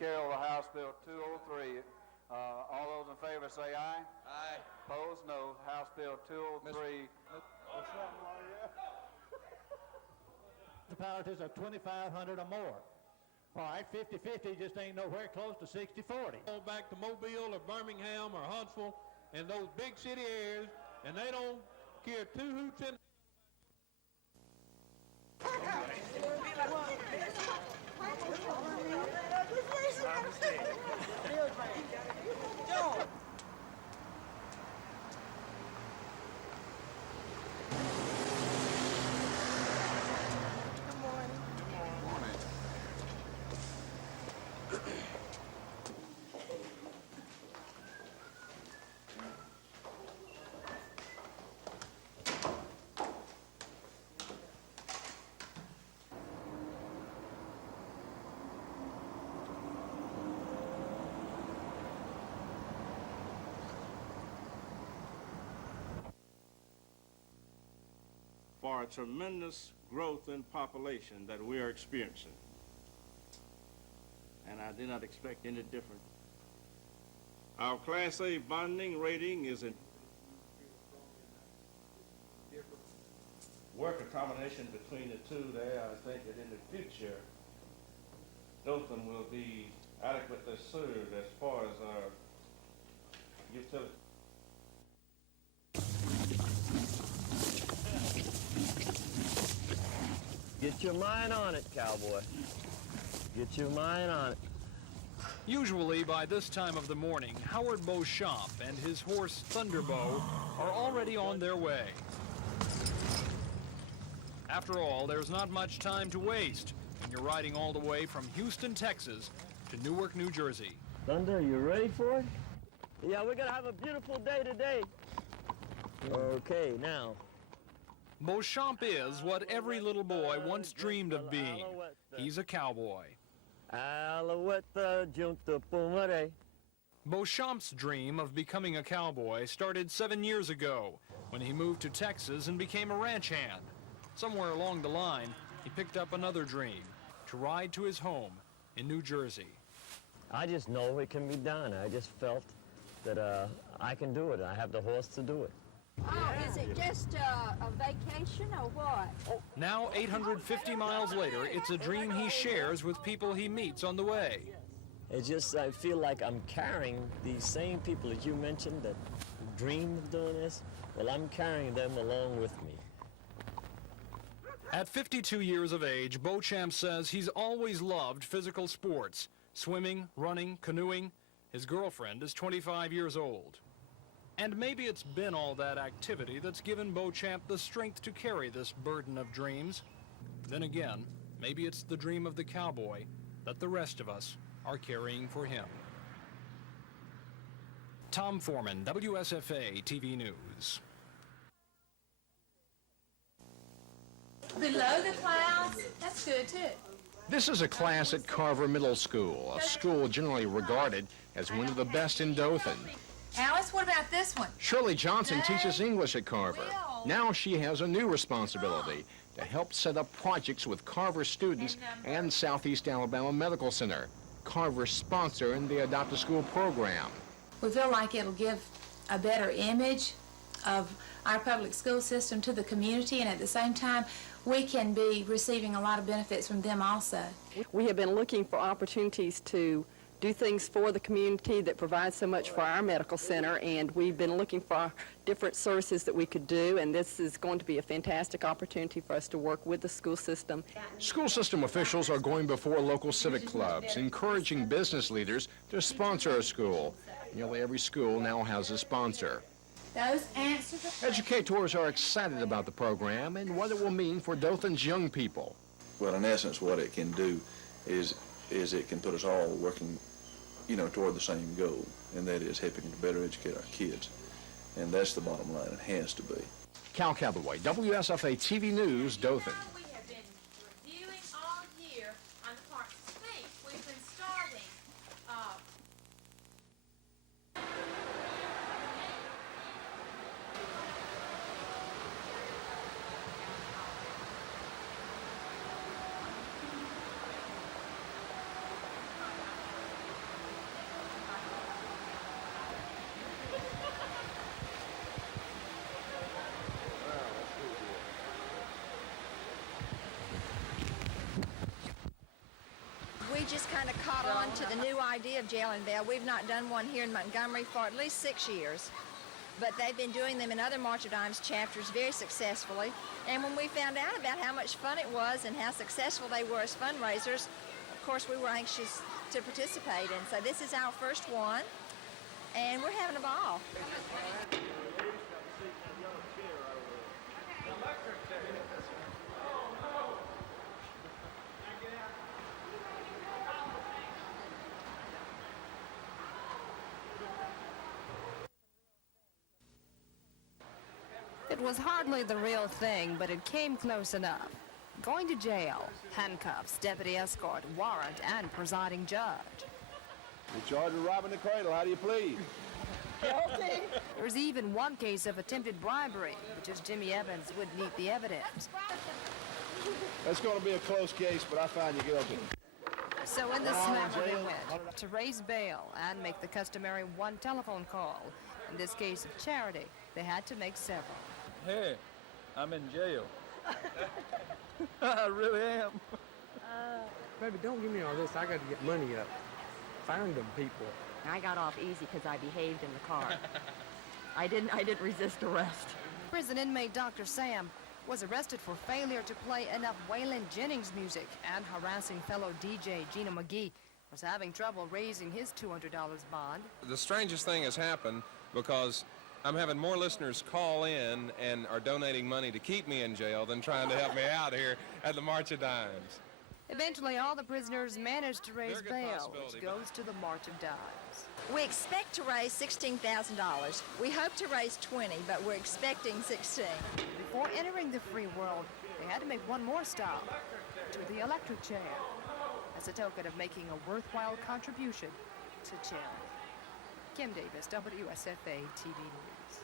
carry over House Bill 203. All those in favor say aye. Aye. Opposed, no. House Bill 203. Municipalities are 2,500 or more. All right, 50-50 just ain't nowhere close to 60-40. Go back to Mobile or Birmingham or Huntsville and those big city areas, and they don't care two hoots in. For a tremendous growth in population that we are experiencing. And I did not expect any different. Our Class A bonding rating is in work a combination between the two there. I think that in the future, Dothan will be adequately served as far as our utility. Get your mind on it, cowboy. Get your mind on it. Usually by this time of the morning, Howard Beauchamp and his horse Thunderbow are already on their way. After all, there's not much time to waste when you're riding all the way from Houston, Texas to Newark, New Jersey. Thunder, you ready for it? Yeah, we're gonna have a beautiful day today. Okay, now. Beauchamp is what every little boy once dreamed of being. He's a cowboy. Beauchamp's dream of becoming a cowboy started 7 years ago when he moved to Texas and became a ranch hand. Somewhere along the line, he picked up another dream, to ride to his home in New Jersey. I just know it can be done. I just felt that I can do it. I have the horse to do it. Oh, is it just a vacation or what? Now, 850 miles later, it's a dream he shares with people he meets on the way. It's just, I feel like I'm carrying these same people that you mentioned that dream of doing this. Well, I'm carrying them along with me. At 52 years of age, Beauchamp says he's always loved physical sports, swimming, running, canoeing. His girlfriend is 25 years old. And maybe it's been all that activity that's given Beauchamp the strength to carry this burden of dreams. Then again, maybe it's the dream of the cowboy that the rest of us are carrying for him. Tom Foreman, WSFA TV News. Below the clouds, that's good too. This is a class at Carver Middle School, a school generally regarded as one of the best in Dothan. Alice, what about this one? Shirley Johnson teaches English at Carver. Now she has a new responsibility to help set up projects with Carver students and Southeast Alabama Medical Center, Carver's sponsor in the Adopt a School program. We feel like it'll give a better image of our public school system to the community, and at the same time, we can be receiving a lot of benefits from them also. We have been looking for opportunities to do things for the community that provide so much for our medical center, and we've been looking for different services that we could do, and this is going to be a fantastic opportunity for us to work with the school system. School system officials are going before local civic clubs, encouraging business leaders to sponsor a school. Nearly every school now has a sponsor. Those answers are... Educators are excited about the program and what it will mean for Dothan's young people. Well, in essence, what it can do is it can put us all working, toward the same goal, and that is helping to better educate our kids. And that's the bottom line. It has to be. Cal Calloway, WSFA TV News, Dothan. We have been reviewing all year on the parts of speech. We've been starting just kind of caught on to the new idea of jail and bail. We've not done one here in Montgomery for at least 6 years. But they've been doing them in other March of Dimes chapters very successfully. And when we found out about how much fun it was and how successful they were as fundraisers, of course we were anxious to participate. And so this is our first one, and we're having a ball. It was hardly the real thing, but it came close enough. Going to jail, handcuffs, deputy escort, warrant, and presiding judge. You're charged with robbing the cradle. How do you plead? Guilty. There's even one case of attempted bribery, but just Jimmy Evans wouldn't meet the evidence. That's going to be a close case, but I find you guilty. So in the slammer they went to raise bail and make the customary one telephone call. In this case of charity, they had to make several. Hey, I'm in jail. I really am. Baby, don't give me all this. I got to get money up. Find them people. I got off easy because I behaved in the car. I didn't resist arrest. Prison inmate Dr. Sam was arrested for failure to play enough Waylon Jennings music, and harassing fellow DJ Gina McGee was having trouble raising his $200 bond. The strangest thing has happened because I'm having more listeners call in and are donating money to keep me in jail than trying to help me out here at the March of Dimes. Eventually, all the prisoners managed to raise bail, which goes to the March of Dimes. We expect to raise $16,000. We hope to raise 20, but we're expecting 16. Before entering the free world, they had to make one more stop, to the electric chair, as a token of making a worthwhile contribution to charity. Kim Davis, WSFA TV News.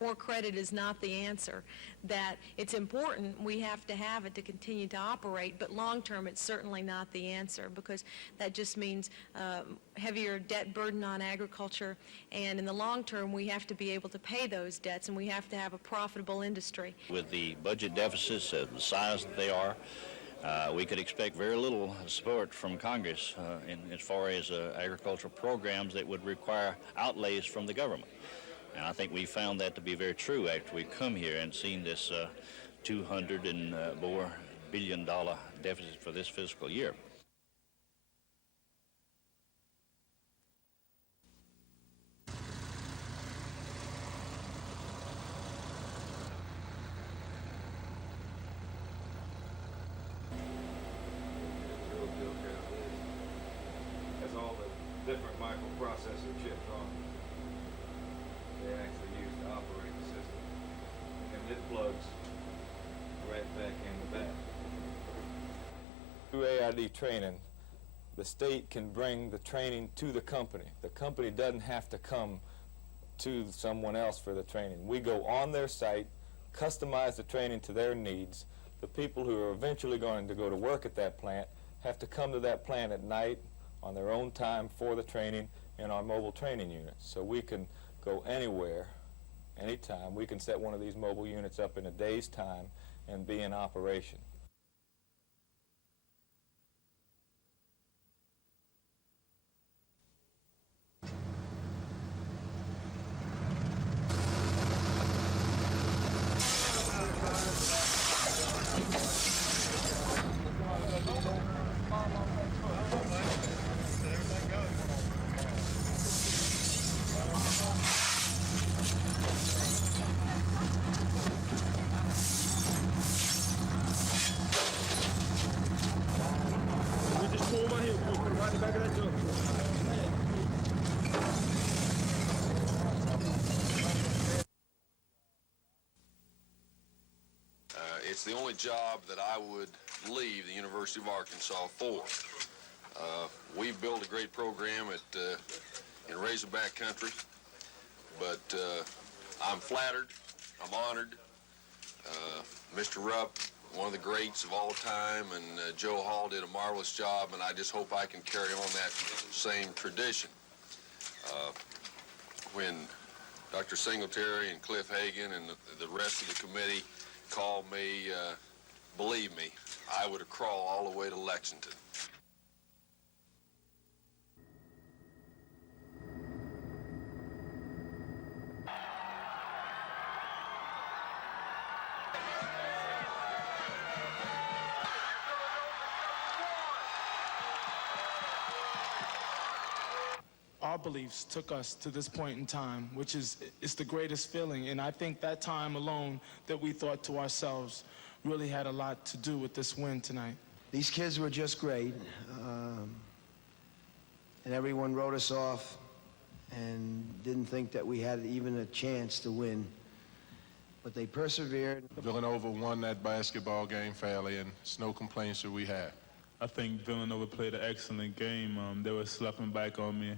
More credit is not the answer. That it's important, we have to have it to continue to operate, but long term it's certainly not the answer, because that just means heavier debt burden on agriculture, and in the long term we have to be able to pay those debts, and we have to have a profitable industry. With the budget deficits the size that they are, we could expect very little support from Congress as far as agricultural programs that would require outlays from the government. And I think we found that to be very true after we've come here and seen this $200 and more billion deficit for this fiscal year. That's all the different microprocessor chips on it. They actually use to operate the system. And it plugs right back in the back. Through AID training, the state can bring the training to the company. The company doesn't have to come to someone else for the training. We go on their site, customize the training to their needs. The people who are eventually going to go to work at that plant have to come to that plant at night on their own time for the training in our mobile training units. So we can go anywhere, anytime. We can set one of these mobile units up in a day's time and be in operation. It's the only job that I would leave the University of Arkansas for. We've built a great program in Razorback country, but I'm flattered, I'm honored. Mr. Rupp, one of the greats of all time, and Joe Hall did a marvelous job, and I just hope I can carry on that same tradition. When Dr. Singletary and Cliff Hagan and the rest of the committee called me, believe me, I would have crawled all the way to Lexington. Our beliefs took us to this point in time, which is the greatest feeling. And I think that time alone that we thought to ourselves really had a lot to do with this win tonight. These kids were just great. And everyone wrote us off and didn't think that we had even a chance to win. But they persevered. Villanova won that basketball game fairly, and it's no complaints that we have. I think Villanova played an excellent game. They were slapping back on me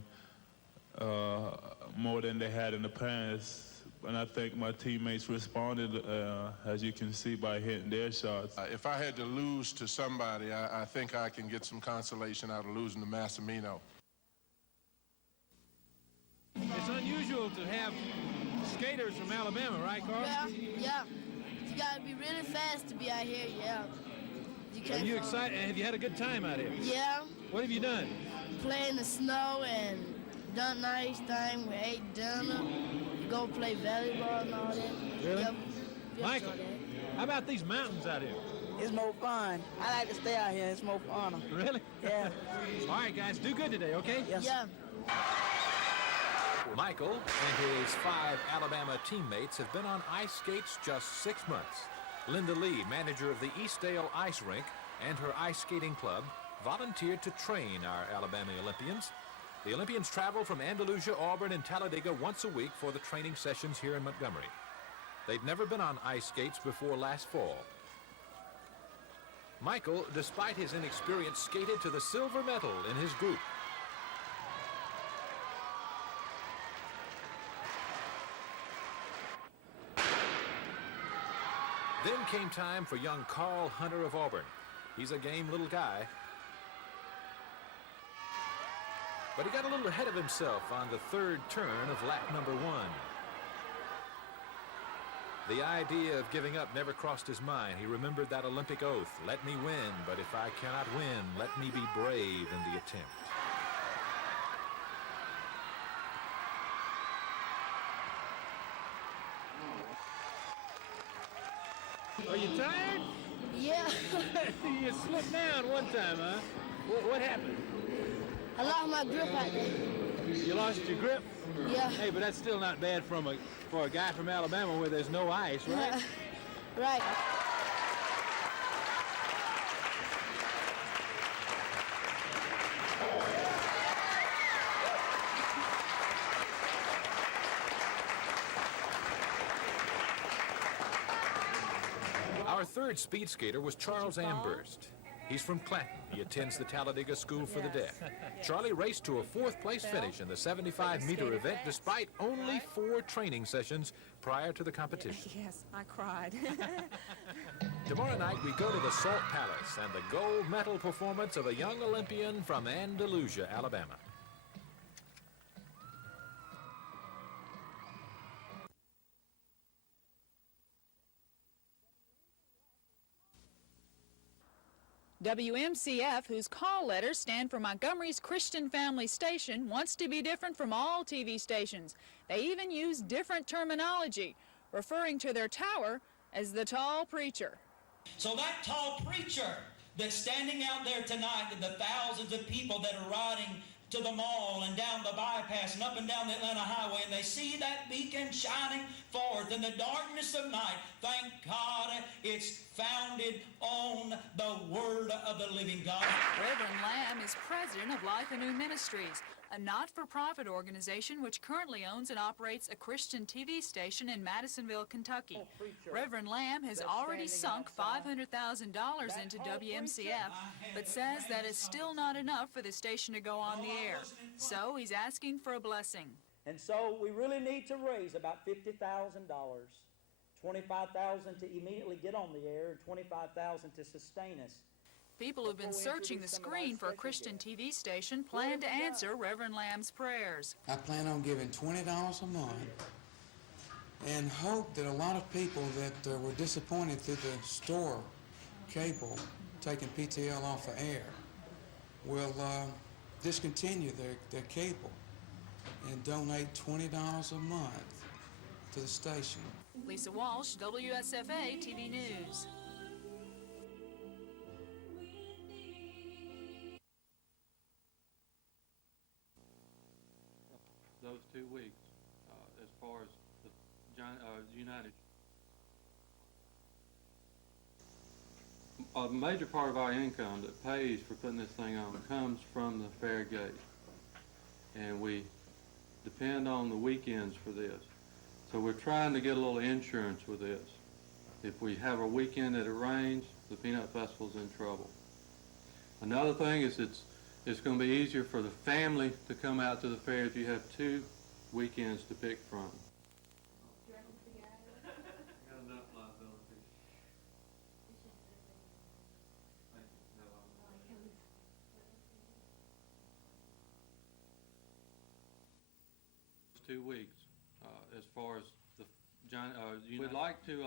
more than they had in the past. And I think my teammates responded, as you can see, by hitting their shots. If I had to lose to somebody, I think I can get some consolation out of losing to Massimino. It's unusual to have skaters from Alabama, right, Carl? Yeah. You gotta be really fast to be out here, yeah. Are you excited? Have you had a good time out here? Yeah. What have you done? Play in the snow and done nice thing. We ate dinner. Go play volleyball and all that. Really? Yep. Michael, how about these mountains out here? It's more fun. I like to stay out here. It's more fun. Really? Yeah. All right, guys, do good today, okay? Yes. Yeah. Michael and his 5 Alabama teammates have been on ice skates just 6 months. Linda Lee, manager of the Eastdale Ice Rink and her ice skating club, volunteered to train our Alabama Olympians. The Olympians travel from Andalusia, Auburn, and Talladega once a week for the training sessions here in Montgomery. They'd never been on ice skates before last fall. Michael, despite his inexperience, skated to the silver medal in his group. Then came time for young Carl Hunter of Auburn. He's a game little guy. But he got a little ahead of himself on the 3rd turn of lap number 1. The idea of giving up never crossed his mind. He remembered that Olympic oath, let me win, but if I cannot win, let me be brave in the attempt. Are you tired? Yeah. You slipped down one time, huh? What happened? I lost my grip out there. You lost your grip? Yeah. Hey, but that's still not bad for a guy from Alabama where there's no ice, right? Right. Our 3rd speed skater was Charles Amherst. He's from Clanton. He attends the Talladega School for the Deaf. Charlie raced to a 4th place finish in the 75-meter event despite only 4 training sessions prior to the competition. Yes, I cried. Tomorrow night we go to the Salt Palace and the gold medal performance of a young Olympian from Andalusia, Alabama. WMCF, whose call letters stand for Montgomery's Christian Family Station, wants to be different from all TV stations. They even use different terminology, referring to their tower as the tall preacher. So that tall preacher that's standing out there tonight, and the thousands of people that are riding to the mall and down the bypass and up and down the Atlanta highway, and they see that beacon shining forth in the darkness of night. Thank God it's founded on the Word of the living God. Reverend Lamb is president of Life Anew Ministries, a not-for-profit organization which currently owns and operates a Christian TV station in Madisonville, Kentucky. Reverend Lamb has already sunk $500,000 into WMCF, but says that is still not enough for the station to go on the air. So he's asking for a blessing. And so we really need to raise about $50,000. $25,000 to immediately get on the air, and $25,000 to sustain us. People who've been searching the screen for a Christian TV station plan to answer Reverend Lamb's prayers. I plan on giving $20 a month and hope that a lot of people that were disappointed through the store cable taking PTL off of air will discontinue their cable and donate $20 a month to the station. Lisa Walsh, WSFA TV News. Those 2 weeks, as far as the United. A major part of our income that pays for putting this thing on comes from the fair gate, and we depend on the weekends for this. So we're trying to get a little insurance with this. If we have a weekend that it rains, the Peanut Festival's in trouble. Another thing is it's going to be easier for the family to come out to the fair if you have 2 weekends to pick from. Two weeks, as far as the we'd like to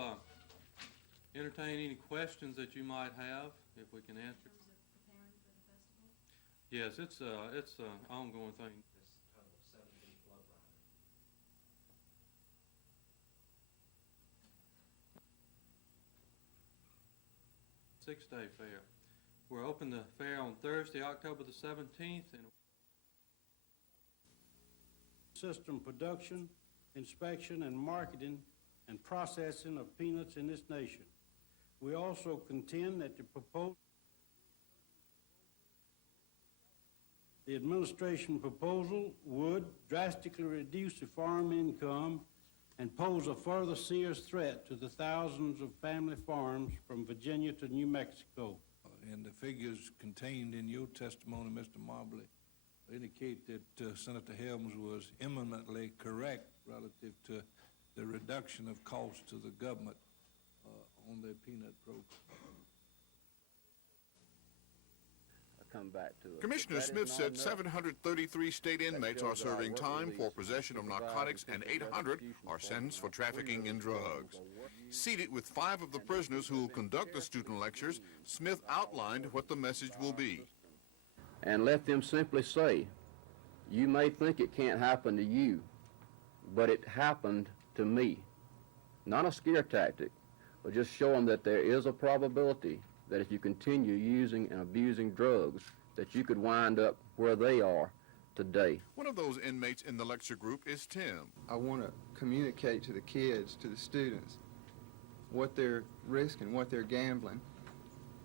entertain any questions that you might have, if we can answer. Yes, it's an ongoing thing. 6-day fair. We're open the fair on Thursday, October the 17th, and system production, inspection, and marketing and processing of peanuts in this nation. We also contend that the administration proposal would drastically reduce the farm income and pose a further serious threat to the thousands of family farms from Virginia to New Mexico. And the figures contained in your testimony, Mr. Mobley, indicate that Senator Helms was eminently correct relative to the reduction of costs to the government on their peanut program. Come back to it. Commissioner Smith said 733 state inmates are serving time for possession of narcotics and 800 are sentenced for trafficking in drugs. Seated with 5 of the prisoners who will conduct the student lectures, Smith outlined what the message will be. And let them simply say, you may think it can't happen to you, but it happened to me. Not a scare tactic, but just show them that there is a probability that if you continue using and abusing drugs, that you could wind up where they are today. One of those inmates in the lecture group is Tim. I want to communicate to the kids, to the students, what they're risking, what they're gambling.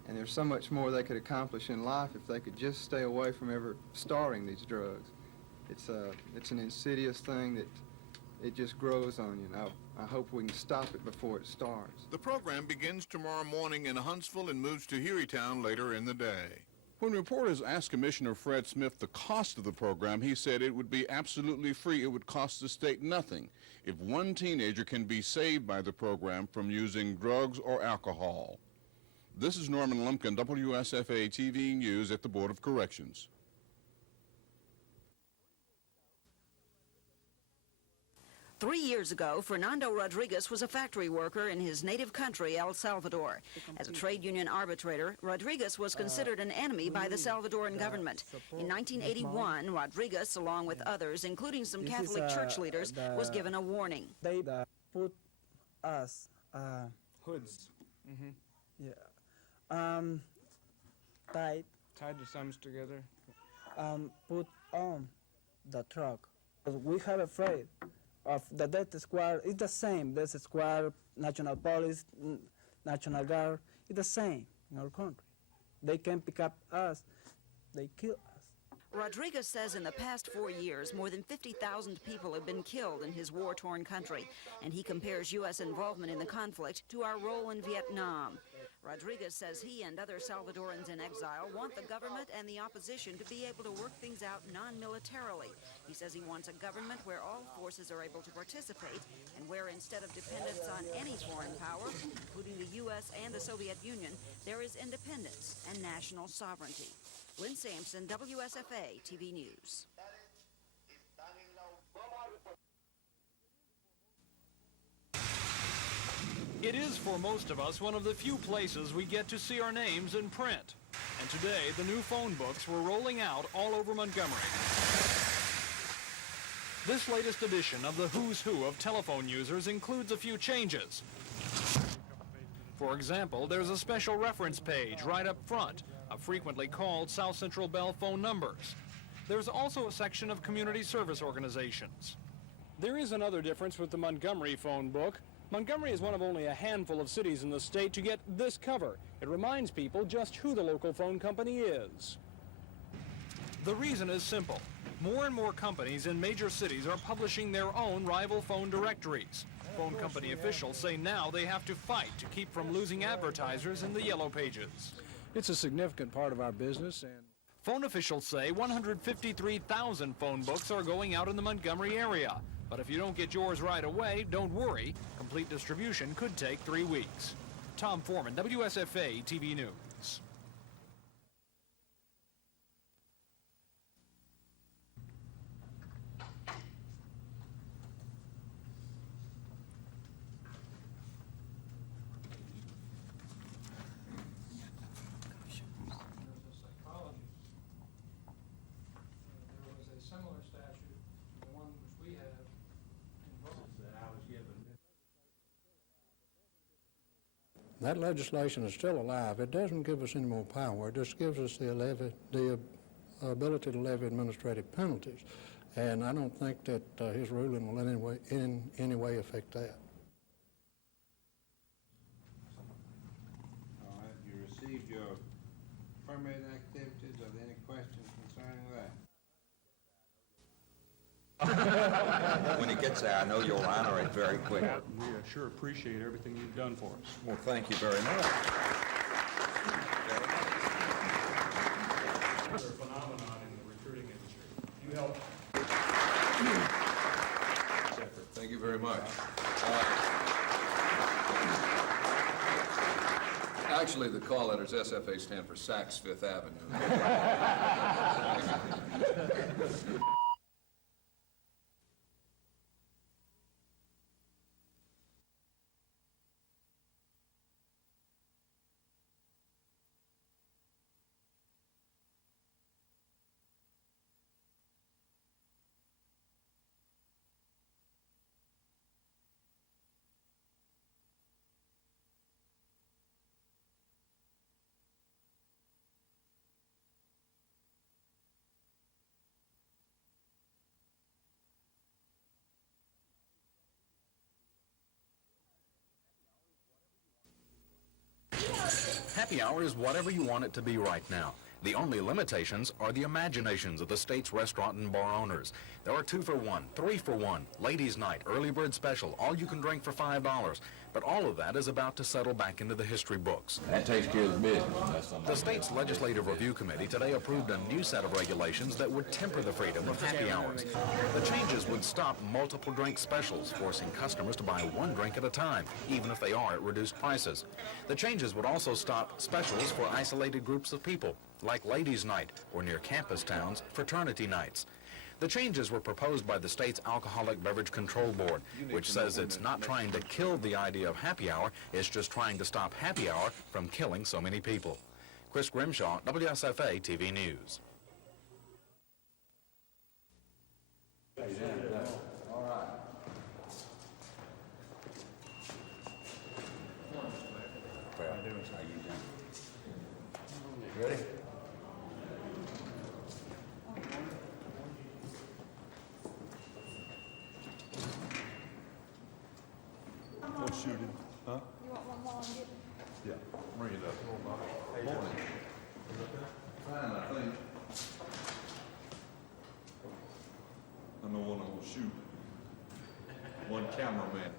And there's so much more they could accomplish in life if they could just stay away from ever starting these drugs. It's an insidious thing that it just grows on you. And I hope we can stop it before it starts. The program begins tomorrow morning in Huntsville and moves to Hueytown later in the day. When reporters asked Commissioner Fred Smith the cost of the program, he said it would be absolutely free. It would cost the state nothing if one teenager can be saved by the program from using drugs or alcohol. This is Norman Lumpkin, WSFA TV News at the Board of Corrections. Three years ago, Fernando Rodriguez was a factory worker in his native country, El Salvador. As a trade union arbitrator, Rodriguez was considered an enemy by the Salvadoran government. In 1981, Rodriguez, along with others, including some Catholic church leaders, was given a warning. They put us hoods. Yeah. Tied the thumbs together. Put on the truck. We have afraid of the death squad. It's the same. Death squad, National Police, National Guard. It's the same in our country. They can pick up us. They kill us. Rodriguez says in the past 4 years, more than 50,000 people have been killed in his war-torn country, and he compares U.S. involvement in the conflict to our role in Vietnam. Rodriguez says he and other Salvadorans in exile want the government and the opposition to be able to work things out non-militarily. He says he wants a government where all forces are able to participate and where instead of dependence on any foreign power, including the U.S. and the Soviet Union, there is independence and national sovereignty. Lynn Sampson, WSFA TV News. It is, for most of us, one of the few places we get to see our names in print. And today, the new phone books were rolling out all over Montgomery. This latest edition of the Who's Who of telephone users includes a few changes. For example, there's a special reference page right up front of frequently called South Central Bell phone numbers. There's also a section of community service organizations. There is another difference with the Montgomery phone book. Montgomery is one of only a handful of cities in the state to get this cover. It reminds people just who the local phone company is. The reason is simple. More and more companies in major cities are publishing their own rival phone directories. Phone company officials say now they have to fight to keep from losing advertisers in the yellow pages. It's a significant part of our business, and phone officials say 153,000 phone books are going out in the Montgomery area. But if you don't get yours right away, don't worry. Complete distribution could take 3 weeks. Tom Foreman, WSFA TV News. That legislation is still alive. It doesn't give us any more power. It just gives us the ability to levy administrative penalties. And I don't think that his ruling will in any way affect that. All right, you received your permitted activities. Are there any questions concerning that? When he gets there, I know you'll honor it very quickly. We sure appreciate everything you've done for us. Well, thank you very much. It's a phenomenon in the recruiting industry. You help. Thank you very much. Actually, the call letters SFA stand for Saks Fifth Avenue. Happy hour is whatever you want it to be right now. The only limitations are the imaginations of the state's restaurant and bar owners. There are 2 for $1, 3 for $1, ladies' night, early bird special, all you can drink for $5. But all of that is about to settle back into the history books. That takes care of the business. The state's Legislative Review Committee today approved a new set of regulations that would temper the freedom of happy hours. The changes would stop multiple drink specials, forcing customers to buy 1 drink at a time, even if they are at reduced prices. The changes would also stop specials for isolated groups of people, like ladies' night or near campus towns, fraternity nights. The changes were proposed by the state's Alcoholic Beverage Control Board, which says it's not trying to kill the idea of happy hour, it's just trying to stop happy hour from killing so many people. Chris Grimshaw, WSFA TV News. All right. Ready? We'll shoot him. Huh? You want one more? Yeah, bring it up. Morning. Fine, I think. I know one I will shoot. One cameraman.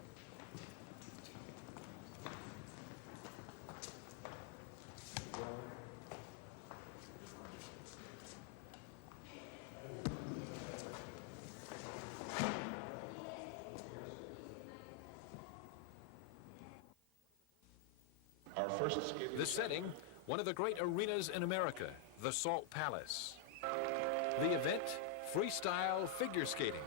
This setting, one of the great arenas in America, the Salt Palace. The event, freestyle figure skating.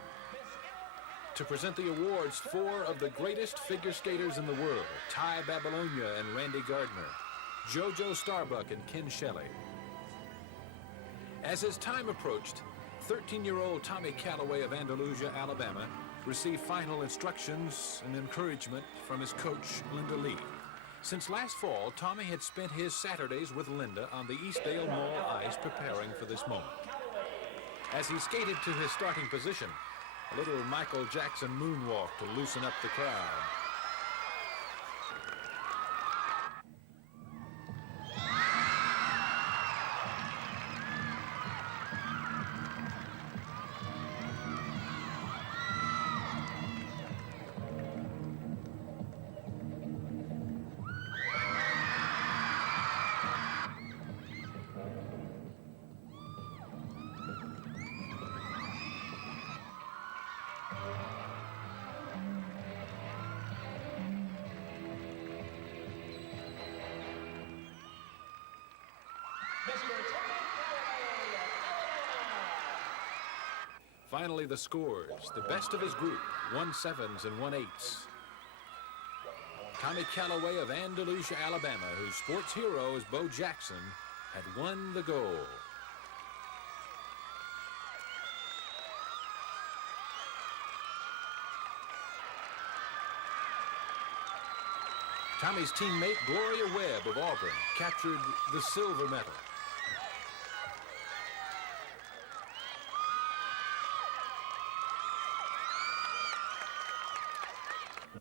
to present the awards four of the greatest figure skaters in the world, Ty Babylonia and Randy Gardner, JoJo Starbuck and Ken Shelley. As his time approached, 13-year-old Tommy Calloway of Andalusia, Alabama, received final instructions and encouragement from his coach, Linda Lee. Since last fall, Tommy had spent his Saturdays with Linda on the Eastdale Mall ice preparing for this moment. As he skated to his starting position, a little Michael Jackson moonwalk to loosen up the crowd. Finally, the scores. The best of his group, 1-7s and 1-8s. Tommy Calloway of Andalusia, Alabama, whose sports hero is Bo Jackson, had won the gold. Tommy's teammate, Gloria Webb of Auburn, captured the silver medal.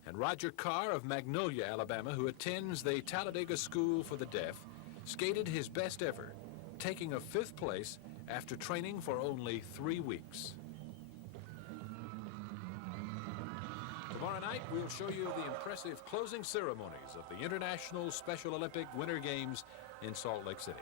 And Roger Carr of Magnolia, Alabama, who attends the Talladega School for the Deaf, skated his best ever, taking a 5th place after training for only 3 weeks. Tomorrow night, we'll show you the impressive closing ceremonies of the International Special Olympic Winter Games in Salt Lake City.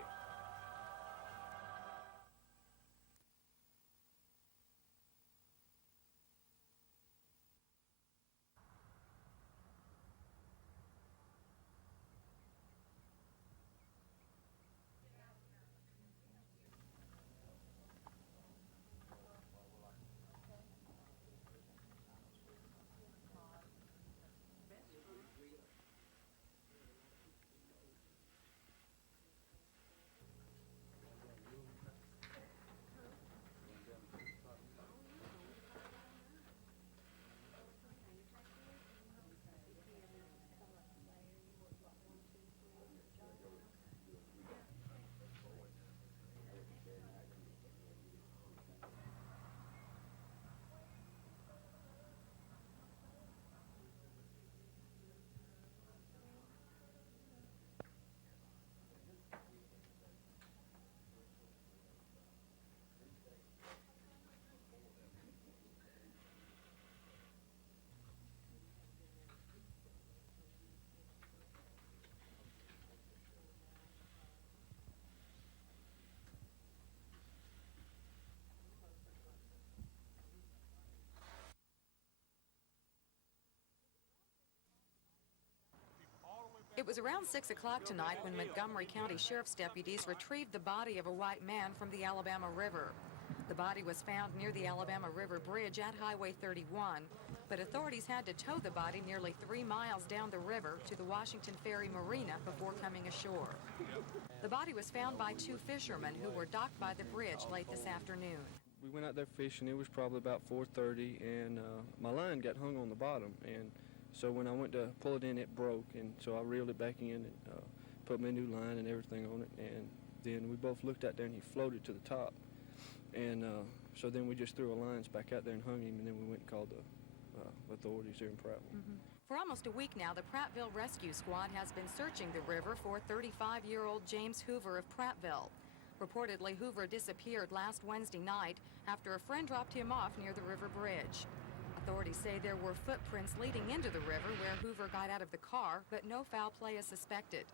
It was around 6 o'clock tonight when Montgomery County Sheriff's deputies retrieved the body of a white man from the Alabama River. The body was found near the Alabama River Bridge at Highway 31, but authorities had to tow the body nearly 3 miles down the river to the Washington Ferry Marina before coming ashore. The body was found by 2 fishermen who were docked by the bridge late this afternoon. We went out there fishing. It was probably about 4:30, and my line got hung on the bottom, and so when I went to pull it in, it broke, and so I reeled it back in and put my new line and everything on it, and then we both looked out there, and he floated to the top, and so then we just threw our lines back out there and hung him, and then we went and called the authorities here in Prattville. For almost a week now, the Prattville Rescue Squad has been searching the river for 35-year-old James Hoover of Prattville. Reportedly, Hoover disappeared last Wednesday night after a friend dropped him off near the river bridge. Authorities say there were footprints leading into the river where Hoover got out of the car, but no foul play is suspected.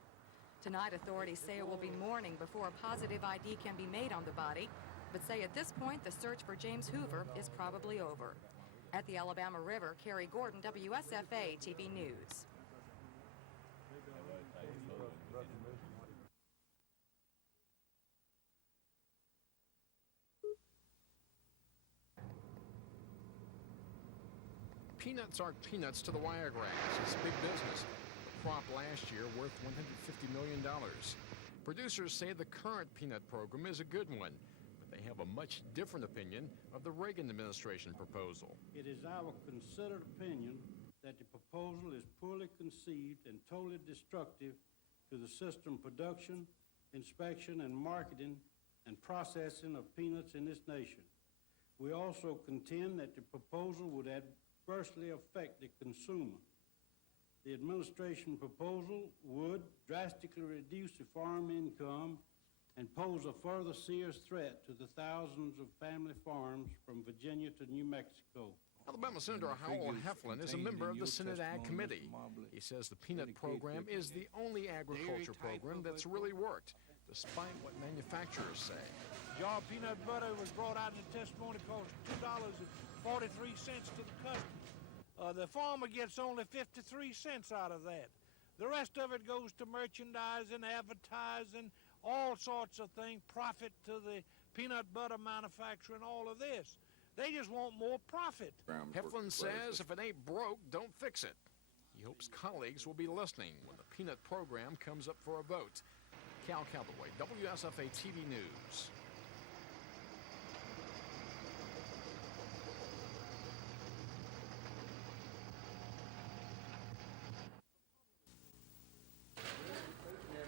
Tonight, authorities say it will be morning before a positive ID can be made on the body, but say at this point the search for James Hoover is probably over. At the Alabama River, Carrie Gordon, WSFA TV News. peanuts aren't peanuts to the wiregrass. It's big business. The crop last year worth $150 million. Producers say the current peanut program is a good one, but they have a much different opinion of the Reagan administration proposal. It is our considered opinion that the proposal is poorly conceived and totally destructive to the system production, inspection, and marketing and processing of peanuts in this nation. We also contend that the proposal would adversely affect the consumer. The administration proposal would drastically reduce the farm income and pose a further serious threat to the thousands of family farms from Virginia to New Mexico. Alabama Senator Howell Heflin is a member of the Senate Ag Committee. He says the peanut program is the only agriculture program that's really worked, despite what manufacturers say. Jar of peanut butter was brought out in the testimony cost $2.43 to the customer. The farmer gets only 53 cents out of that. The rest of it goes to merchandising, advertising, all sorts of things, profit to the peanut butter manufacturer and all of this. They just want more profit. Heflin says if it ain't broke, don't fix it. He hopes colleagues will be listening when the peanut program comes up for a vote. Cal Calloway, WSFA TV News.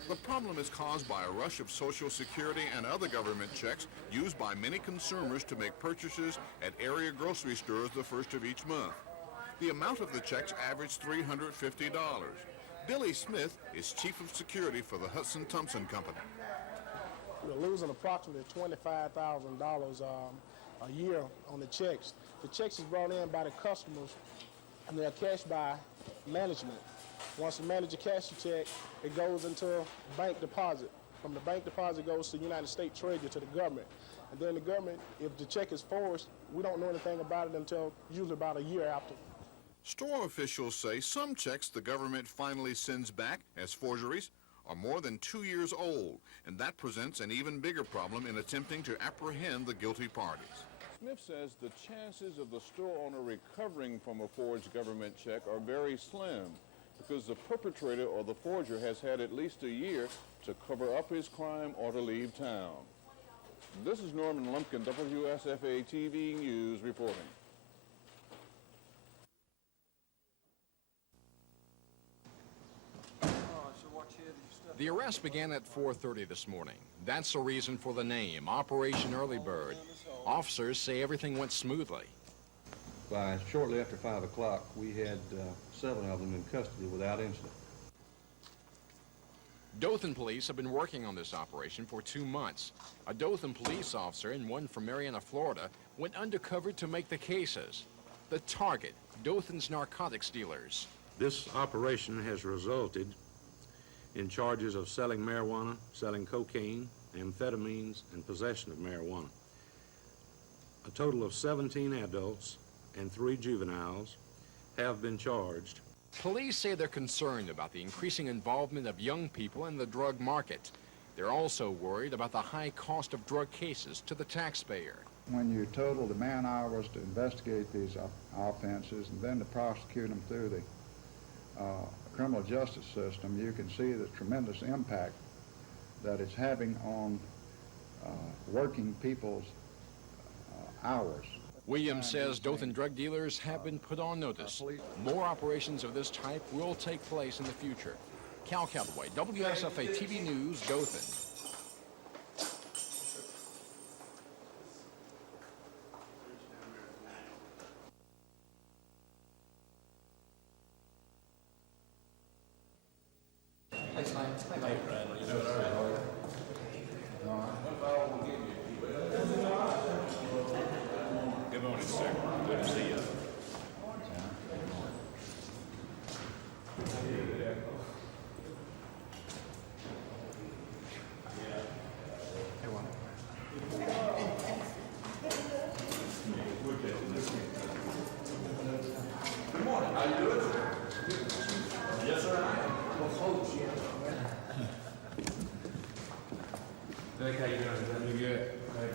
The problem is caused by a rush of Social Security and other government checks used by many consumers to make purchases at area grocery stores the first of each month. The amount of the checks averaged $350. Billy Smith is Chief of Security for the Hudson Thompson Company. We're losing approximately $25,000 a year on the checks. The checks is brought in by the customers, and they're cashed by management. Once the manager cashes the check, it goes into a bank deposit. From the bank deposit goes to the United States Treasury to the government. And then the government, if the check is forged, we don't know anything about it until usually about a year after. Store officials say some checks the government finally sends back as forgeries are more than 2 years old, and that presents an even bigger problem in attempting to apprehend the guilty parties. Smith says the chances of the store owner recovering from a forged government check are very slim, because the perpetrator or the forger has had at least a year to cover up his crime or to leave town. This is Norman Lumpkin, WSFA TV News reporting. The arrest began at 4:30 this morning. That's the reason for the name, Operation Early Bird. Officers say everything went smoothly. By shortly after 5 o'clock, we had 7 of them in custody without incident. Dothan police have been working on this operation for 2 months. A Dothan police officer and one from Marianna, Florida, went undercover to make the cases. The target, Dothan's narcotics dealers. This operation has resulted in charges of selling marijuana, selling cocaine, amphetamines, and possession of marijuana. A total of 17 adults and 3 juveniles have been charged. Police say they're concerned about the increasing involvement of young people in the drug market. They're also worried about the high cost of drug cases to the taxpayer. When you total the man-hours to investigate these offenses and then to prosecute them through the criminal justice system, you can see the tremendous impact that it's having on working people's hours. Williams says Dothan drug dealers have been put on notice. More operations of this type will take place in the future. Cal Calloway, WSFA TV News, Dothan. Good morning, sir. Good to see you. Good morning. How you doing? Yes, sir, I am. Nick, how you doing? Is that really good? Okay.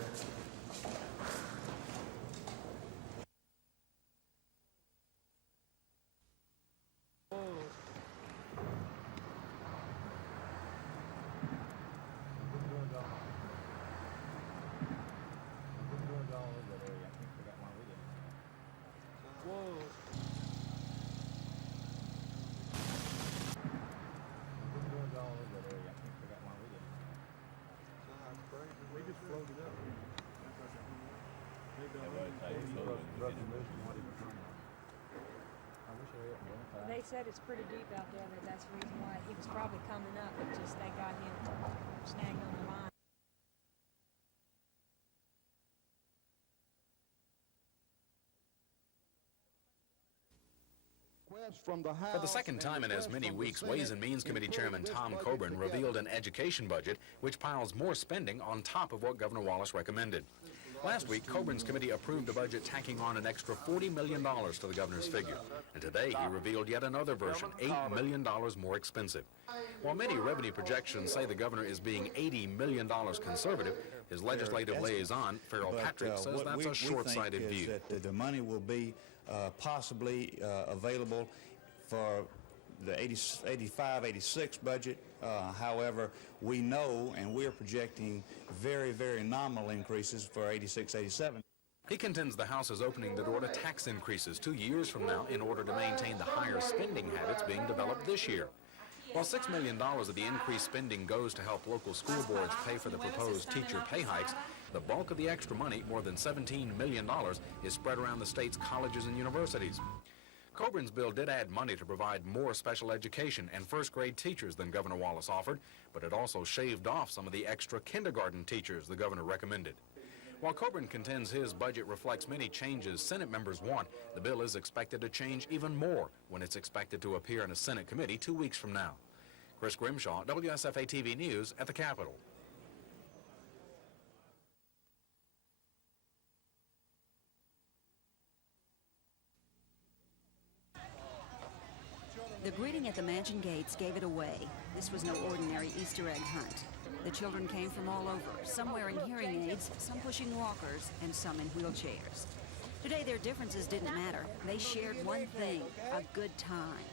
They said it's pretty deep out there, that's the reason why he was probably coming up, but just they got him snagged on the line. For the second time in as many weeks, Ways and Means Committee Chairman Tom Coburn revealed an education budget which piles more spending on top of what Governor Wallace recommended. Last week, Coburn's committee approved a budget tacking on an extra $40 million to the governor's figure. And today, he revealed yet another version, $8 million more expensive. While many revenue projections say the governor is being $80 million conservative, his legislative liaison, Farrell Patrick, says that's a short-sighted view. That the money will be possibly available for the 85-86 budget. However, we know and we're projecting very, very nominal increases for 86-87. He contends the House is opening the door to tax increases 2 years from now in order to maintain the higher spending habits being developed this year. While $6 million of the increased spending goes to help local school boards pay for the proposed teacher pay hikes, the bulk of the extra money, more than $17 million, is spread around the state's colleges and universities. Coburn's bill did add money to provide more special education and first-grade teachers than Governor Wallace offered, but it also shaved off some of the extra kindergarten teachers the governor recommended. While Coburn contends his budget reflects many changes Senate members want, the bill is expected to change even more when it's expected to appear in a Senate committee 2 weeks from now. Chris Grimshaw, WSFA TV News at the Capitol. The greeting at the mansion gates gave it away. This was no ordinary Easter egg hunt. The children came from all over, some wearing hearing aids, some pushing walkers, and some in wheelchairs. Today, their differences didn't matter. They shared one thing, a good time.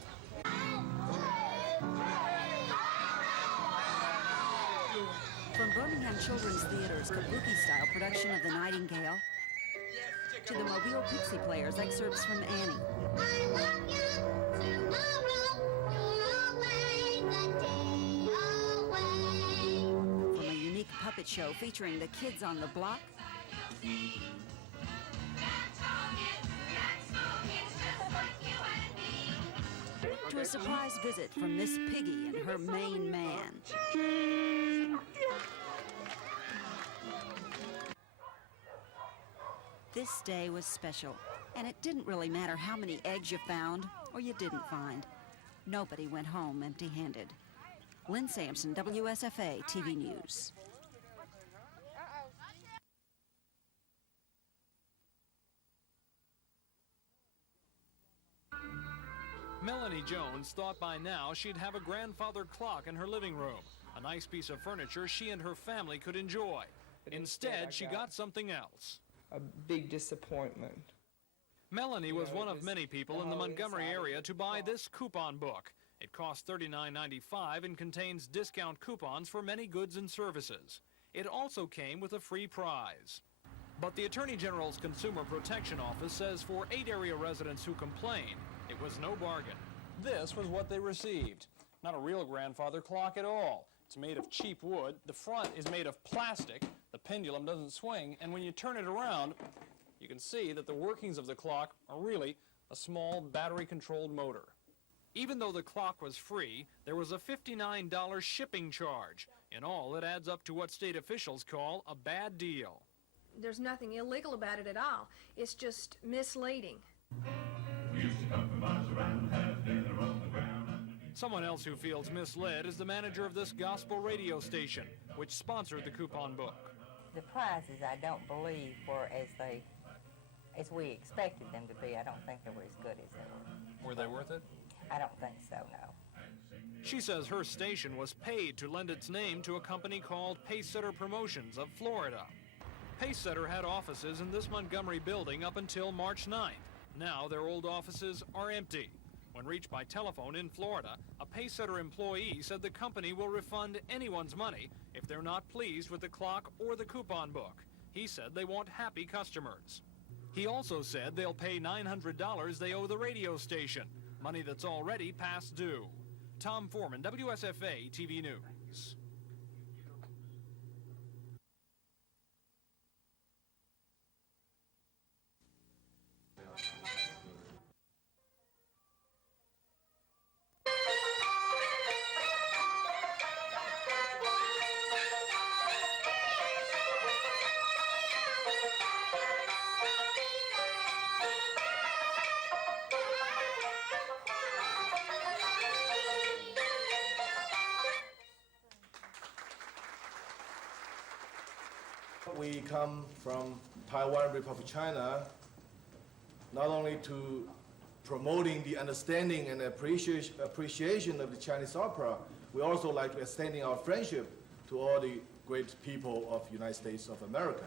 From Birmingham Children's Theater's kabuki-style production of The Nightingale to the Mobile Pixie Players' excerpts from Annie. From a unique puppet show featuring the kids on the block to a surprise visit from Miss Piggy and her main man. This day was special, and it didn't really matter how many eggs you found or you didn't find. Nobody went home empty-handed. Lynn Sampson, WSFA TV News. Melanie Jones thought by now she'd have a grandfather clock in her living room, a nice piece of furniture she and her family could enjoy. Instead, she got something else. A big disappointment. Melanie was one of many people in the Montgomery area to buy this coupon book. It costs $39.95 and contains discount coupons for many goods and services. It also came with a free prize. But the Attorney General's Consumer Protection Office says for 8 area residents who complained, it was no bargain. This was what they received. Not a real grandfather clock at all. It's made of cheap wood. The front is made of plastic. The pendulum doesn't swing, and when you turn it around, you can see that the workings of the clock are really a small battery-controlled motor. Even though the clock was free, there was a $59 shipping charge. In all, it adds up to what state officials call a bad deal. There's nothing illegal about it at all. It's just misleading. Someone else who feels misled is the manager of this gospel radio station, which sponsored the coupon book. The prizes, I don't believe, were as we expected them to be. I don't think they were as good as they were. Were they worth it? I don't think so, no. She says her station was paid to lend its name to a company called Pacesetter Promotions of Florida. Pacesetter had offices in this Montgomery building up until March 9th. Now their old offices are empty. When reached by telephone in Florida, a Paysetter employee said the company will refund anyone's money if they're not pleased with the clock or the coupon book. He said they want happy customers. He also said they'll pay $900 they owe the radio station, money that's already past due. Tom Foreman, WSFA TV News. We come from Taiwan, Republic of China, not only to promoting the understanding and appreciation of the Chinese opera, we also like to extending our friendship to all the great people of the United States of America.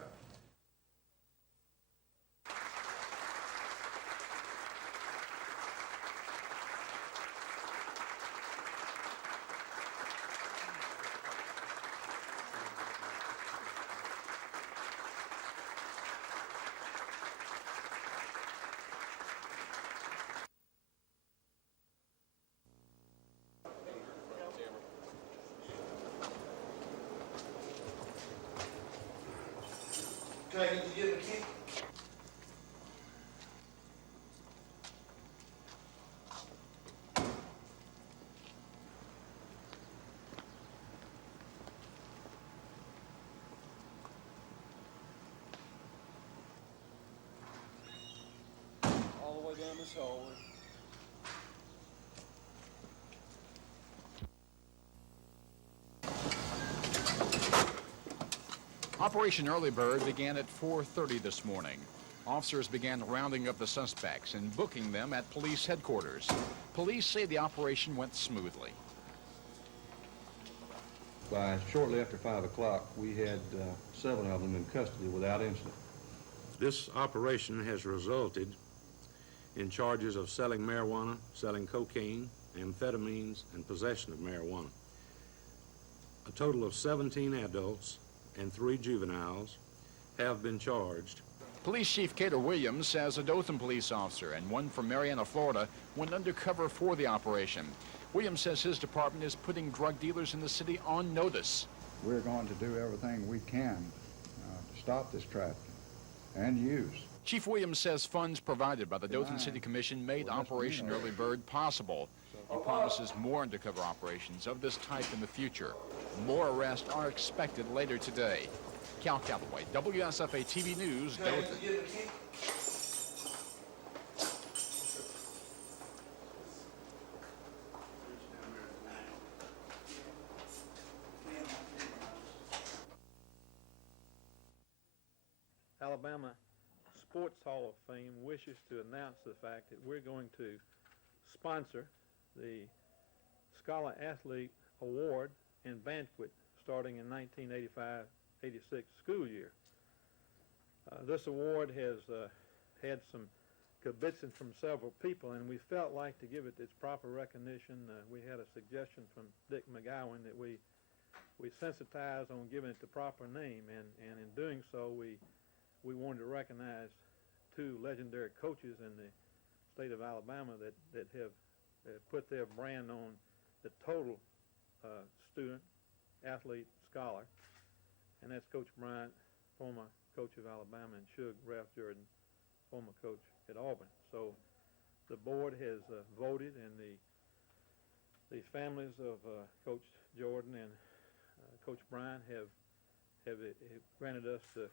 Can I get you the key? All the way down this hallway. Operation Early Bird began at 4:30 this morning. Officers began rounding up the suspects and booking them at police headquarters. Police say the operation went smoothly. By shortly after 5 o'clock, we had 7 of them in custody without incident. This operation has resulted in charges of selling marijuana, selling cocaine, amphetamines, and possession of marijuana. A total of 17 adults and 3 juveniles have been charged. Police Chief Cater Williams says a Dothan police officer and one from Marianna, Florida, went undercover for the operation. Williams says his department is putting drug dealers in the city on notice. We're going to do everything we can to stop this trafficking and use. Chief Williams says funds provided by the Dothan City Commission made Operation Early Bird possible. He promises more undercover operations of this type in the future. More arrests are expected later today. Cal Calloway, WSFA TV News, Dothan. Alabama Sports Hall of Fame wishes to announce the fact that we're going to sponsor the Scholar Athlete Award and Banquet starting in 1985-86 school year. This award has had some kibitzing from several people, and we felt like to give it its proper recognition. We had a suggestion from Dick McGowan that we sensitize on giving it the proper name, and in doing so, we wanted to recognize 2 legendary coaches in the state of Alabama that have put their brand on the total student, athlete, scholar, and that's Coach Bryant, former coach of Alabama, and Shug Ralph Jordan, former coach at Auburn. So the board has voted, and the families of Coach Jordan and Coach Bryant have granted us the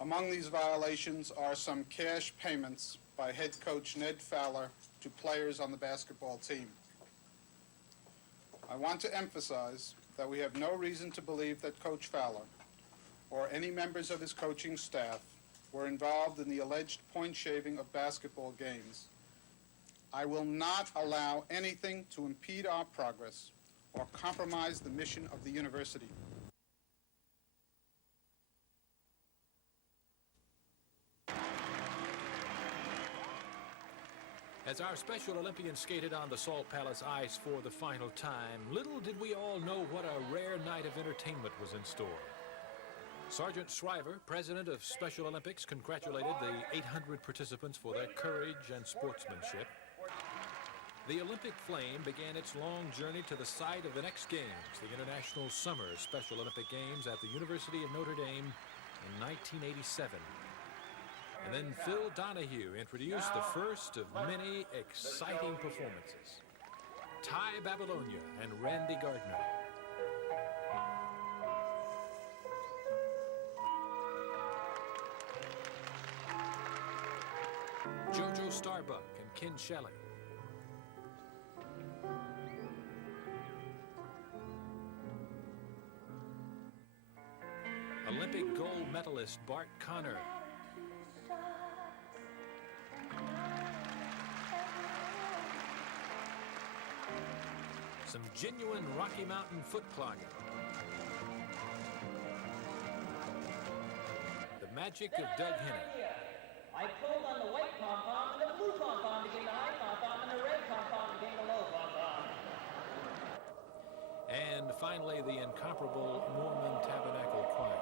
Among these violations are some cash payments by head coach Ned Fowler to players on the basketball team. I want to emphasize that we have no reason to believe that Coach Fowler or any members of his coaching staff were involved in the alleged point shaving of basketball games. I will not allow anything to impede our progress or compromise the mission of the university. As our Special Olympians skated on the Salt Palace ice for the final time, little did we all know what a rare night of entertainment was in store. Sergeant Shriver, president of Special Olympics, congratulated the 800 participants for their courage and sportsmanship. The Olympic flame began its long journey to the site of the next Games, the International Summer Special Olympic Games at the University of Notre Dame in 1987. And then Phil Donahue introduced the first of many exciting performances. Ty Babylonia and Randy Gardner. Jojo Starbuck and Ken Shelley. Olympic gold medalist Bart Connor. Some genuine Rocky Mountain foot clogging. The magic of Doug Henney. I pulled on the white pom-pom, and the blue pom-pom became the high pom-pom, and the red pom-pom became the low pom-pom. And finally, the incomparable Mormon Tabernacle Choir.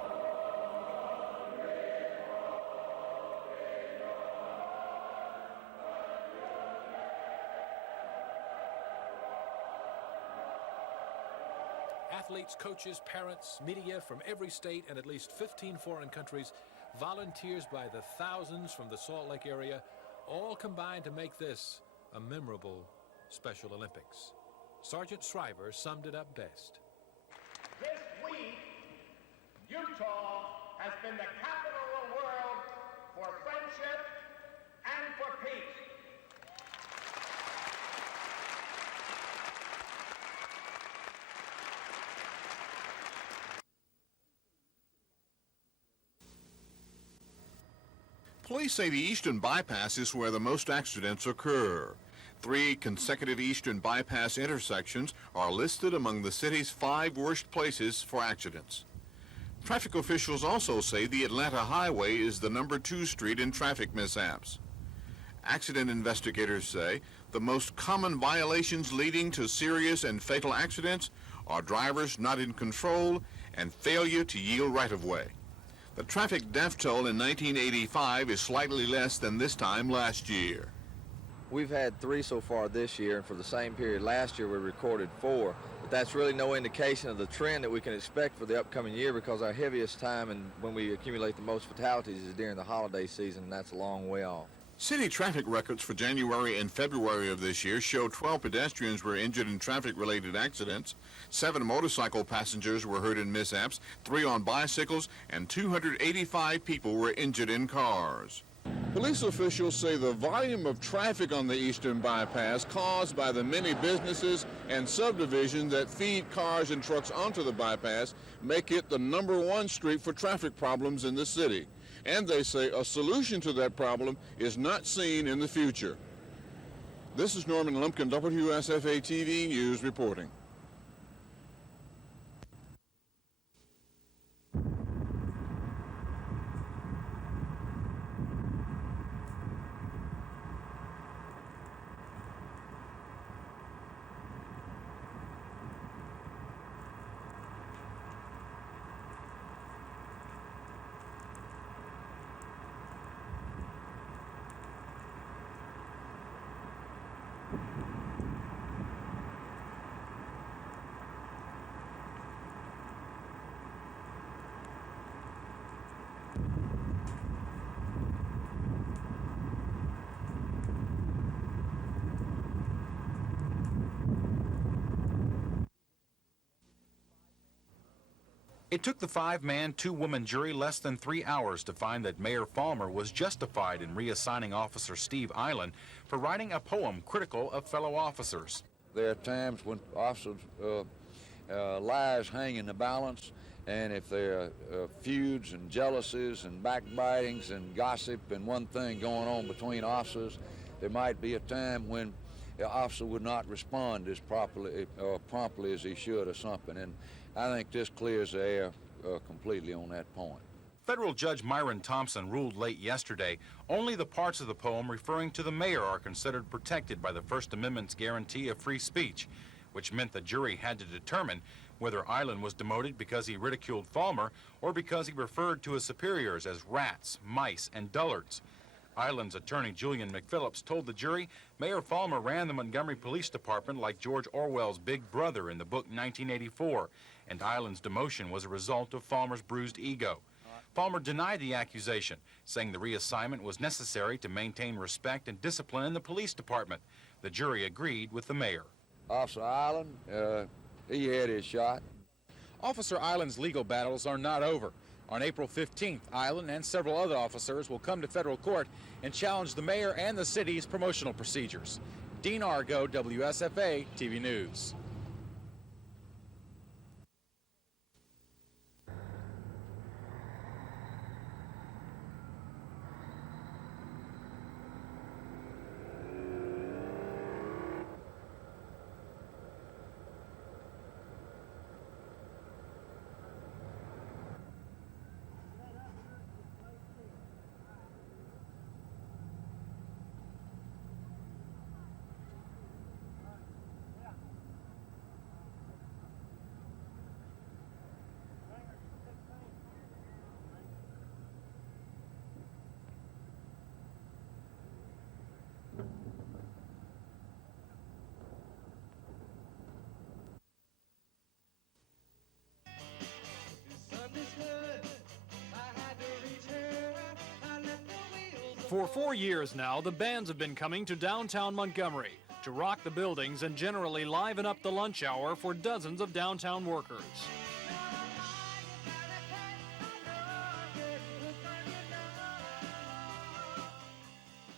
Athletes, coaches, parents, media from every state and at least 15 foreign countries, volunteers by the thousands from the Salt Lake area, all combined to make this a memorable Special Olympics. Sergeant Shriver summed it up best. This week, Utah has been the capital of the world for friendship and for peace. Police say the Eastern Bypass is where the most accidents occur. 3 consecutive Eastern Bypass intersections are listed among the city's 5 worst places for accidents. Traffic officials also say the Atlanta Highway is the number 2 street in traffic mishaps. Accident investigators say the most common violations leading to serious and fatal accidents are drivers not in control and failure to yield right-of-way. The traffic death toll in 1985 is slightly less than this time last year. We've had 3 so far this year, and for the same period last year we recorded 4. But that's really no indication of the trend that we can expect for the upcoming year, because our heaviest time and when we accumulate the most fatalities is during the holiday season, and that's a long way off. City traffic records for January and February of this year show 12 pedestrians were injured in traffic-related accidents, 7 motorcycle passengers were hurt in mishaps, 3 on bicycles, and 285 people were injured in cars. Police officials say the volume of traffic on the Eastern Bypass caused by the many businesses and subdivisions that feed cars and trucks onto the bypass make it the number 1 street for traffic problems in the city. And they say a solution to that problem is not seen in the future. This is Norman Lumpkin, WSFA TV News reporting. It took the 5-man, 2-woman jury less than 3 hours to find that Mayor Falmer was justified in reassigning Officer Steve Island for writing a poem critical of fellow officers. There are times when officers lies hang in the balance, and if there are feuds and jealousies and backbitings and gossip and one thing going on between officers, there might be a time when the officer would not respond as properly or promptly as he should or something. And I think this clears the air completely on that point. Federal Judge Myron Thompson ruled late yesterday only the parts of the poem referring to the mayor are considered protected by the First Amendment's guarantee of free speech, which meant the jury had to determine whether Island was demoted because he ridiculed Falmer or because he referred to his superiors as rats, mice, and dullards. Island's attorney Julian McPhillips told the jury Mayor Falmer ran the Montgomery Police Department like George Orwell's Big Brother in the book 1984, and Island's demotion was a result of Falmer's bruised ego. Falmer denied the accusation, saying the reassignment was necessary to maintain respect and discipline in the police department. The jury agreed with the mayor. Officer Island, he had his shot. Officer Island's legal battles are not over. On April 15th, Island and several other officers will come to federal court and challenge the mayor and the city's promotional procedures. Dean Argo, WSFA TV News. For 4 years now, the bands have been coming to downtown Montgomery to rock the buildings and generally liven up the lunch hour for dozens of downtown workers.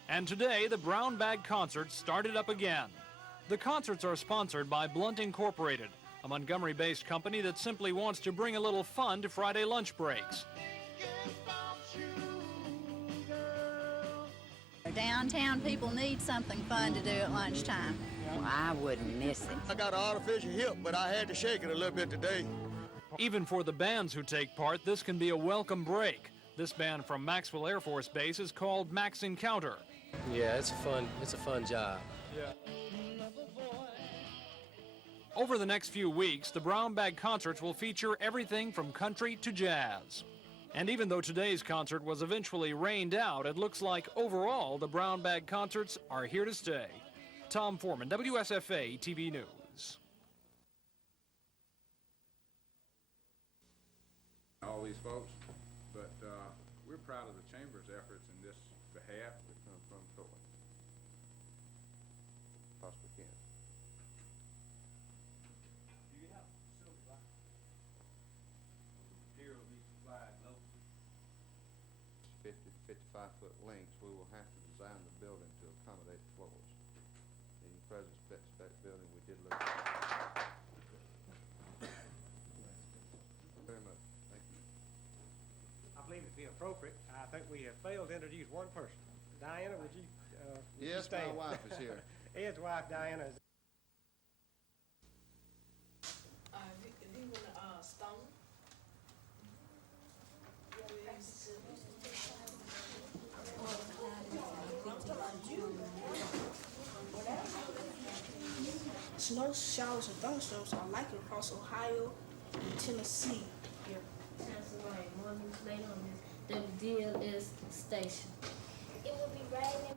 And today, the Brown Bag Concerts started up again. The concerts are sponsored by Blunt Incorporated, a Montgomery-based company that simply wants to bring a little fun to Friday lunch breaks. Downtown people need something fun to do at lunchtime. Well, I wouldn't miss it. I got an artificial hip, but I had to shake it a little bit today. Even for the bands who take part, this can be a welcome break. This band from Maxwell Air Force Base is called Max Encounter. Yeah, it's a fun job. Yeah. Over the next few weeks, the Brown Bag Concerts will feature everything from country to jazz. And even though today's concert was eventually rained out, it looks like overall the Brown Bag Concerts are here to stay. Tom Foreman, WSFA TV News. All these folks, but we're proud of the Chamber's efforts in this behalf. We come from Troy. Possibly can. Here will be supplied locally. 50 to 55-foot lengths, we will have to design the building to accommodate the floors. In the present spec building, we did look at very much. Thank you. I believe it'd be appropriate. I think we have failed to introduce one person. Diana, would you Yes, stand? my wife is here. Ed's wife, Diana, is Stone. Snow showers and thunderstorms are likely across Ohio and Tennessee here. The deal is station. It will be raining.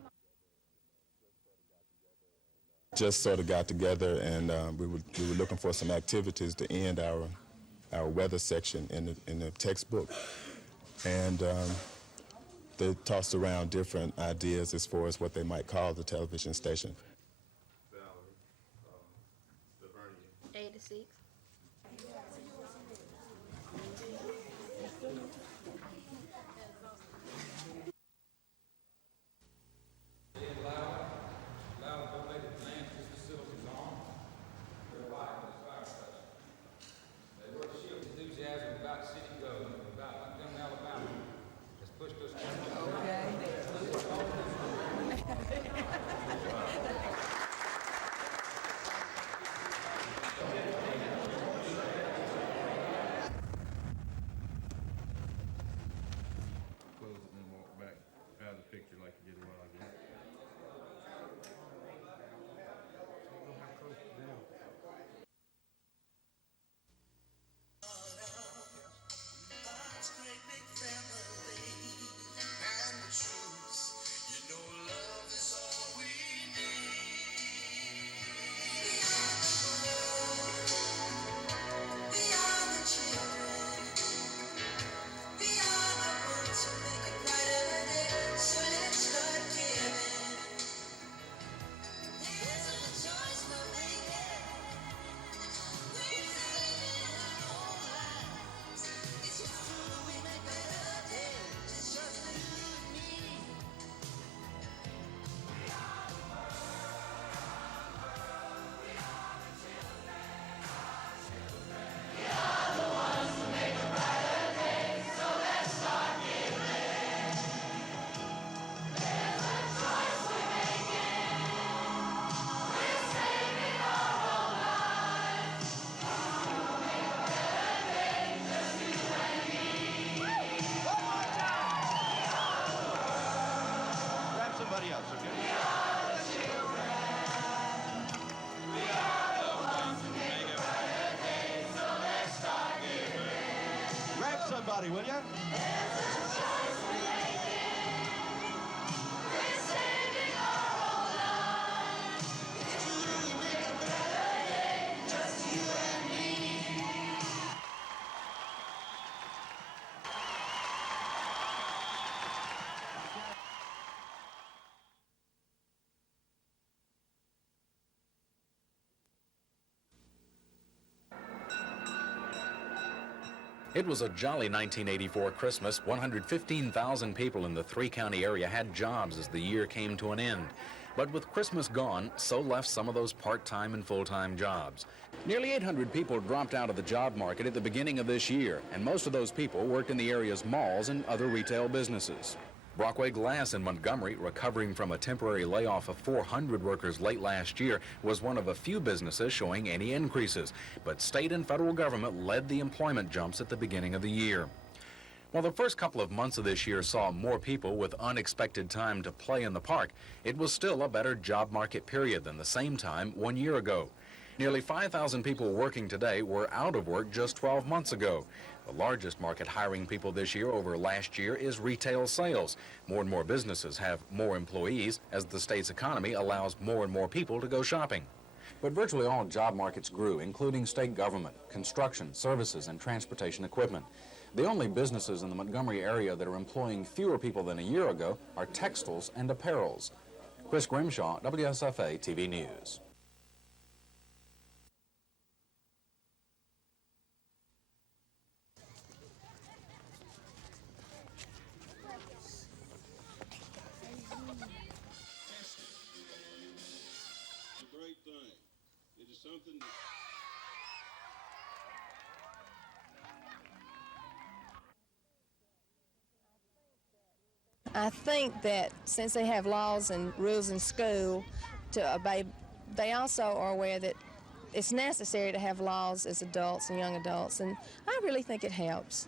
Just sort of got together, and we were looking for some activities to end our weather section in the textbook, and they tossed around different ideas as far as what they might call the television station. 86. somebody, will you? It was a jolly 1984 Christmas. 115,000 people in the three-county area had jobs as the year came to an end. But with Christmas gone, so left some of those part-time and full-time jobs. Nearly 800 people dropped out of the job market at the beginning of this year, and most of those people worked in the area's malls and other retail businesses. Brockway Glass in Montgomery, recovering from a temporary layoff of 400 workers late last year, was one of a few businesses showing any increases. But state and federal government led the employment jumps at the beginning of the year. While the first couple of months of this year saw more people with unexpected time to play in the park, it was still a better job market period than the same time 1 year ago. Nearly 5,000 people working today were out of work just 12 months ago. The largest market hiring people this year over last year is retail sales. More and more businesses have more employees as the state's economy allows more and more people to go shopping. But virtually all job markets grew, including state government, construction, services, and transportation equipment. The only businesses in the Montgomery area that are employing fewer people than a year ago are textiles and apparels. Chris Grimshaw, WSFA TV News. I think that since they have laws and rules in school to obey, they also are aware that it's necessary to have laws as adults and young adults, and I really think it helps.